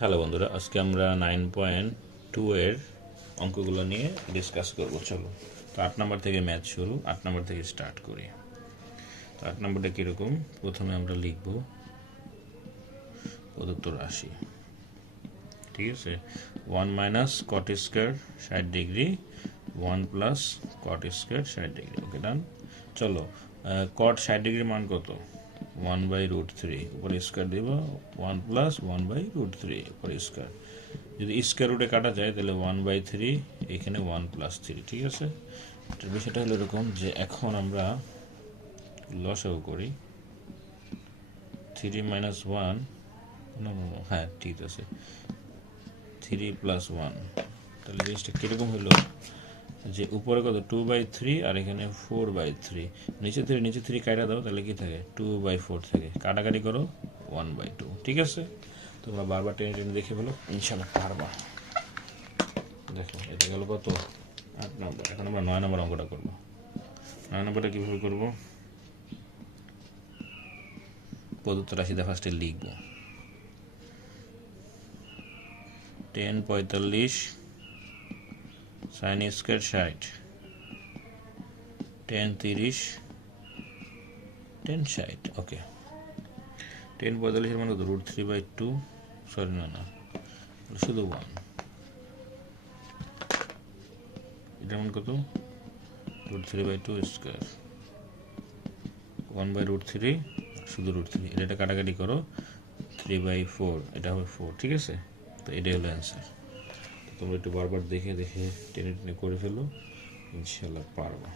Hello বন্ধুরা, আজকে আমরা 9.2 এর অঙ্কগুলো নিয়ে ডিসকাস করব। চলো, তো 8 নম্বর থেকে ম্যাথ শুরু। 8 নম্বর থেকে স্টার্ট করি। তো 8 নম্বরটা কীরকম, প্রথমে আমরা লিখব প্রদত্ত রাশি, ঠিক আছে। 1 minus cot square 60 degree, 1 plus cot square 60 degree. Okay, done. চলো, কট 60 ডিগ্রির মান কত? 1/√3 উপরে স্কোয়ার দিব, 1 প্লাস 1/√3 উপরে স্কোয়ার। যদি স্কোয়ার রুটে কাটা যায় তাহলে 1/3, এখানে 1 প্লাস 3, ঠিক আছে। এটার বিষয়টা হলো এরকম যে এখন আমরা লসাগু করি। 3 মাইনাস 1, হ্যাঁ ঠিক আছে, 3 প্লাস 1। তাহলে জিনিসটা কীরকম হলো যে উপরে কত 2/3 আর এখানে 4/3, নিচে 3 কাটা দাও, তাহলে কি থাকে 2/4 থাকে। কাটাকাটি করো 1/2, ঠিক আছে। তোমরা বারবার টেনে টেনে দেখে ফেলো, ইনশাল্লাহ পারবা। দেখো, এটা গেল কত 8 নম্বর। এখন আমরা 9 নম্বর অঙ্কটা করবো। 9 নম্বরটা কীভাবে করবো, প্রদত্ত রাশিটা ফার্স্টে লিখব। 10 45 সাইন স্কোয়ার 60, 10 30 10 60। ওকে, 10 45 এর মানে কত √3/2, সরি না শুধু 1। এটার মান কত √3/2 স্কোয়ার, 1/√3 শুধু √3। এটা কাটাকাটি করো, 3/4, এটা হবে 4, ঠিক আছে। তো এটাই হলো অ্যান্সার। তোমরা একটু বারবার দেখে দেখে টেনে টেনে করে ফেলো, ইনশাল্লাহ পারবা।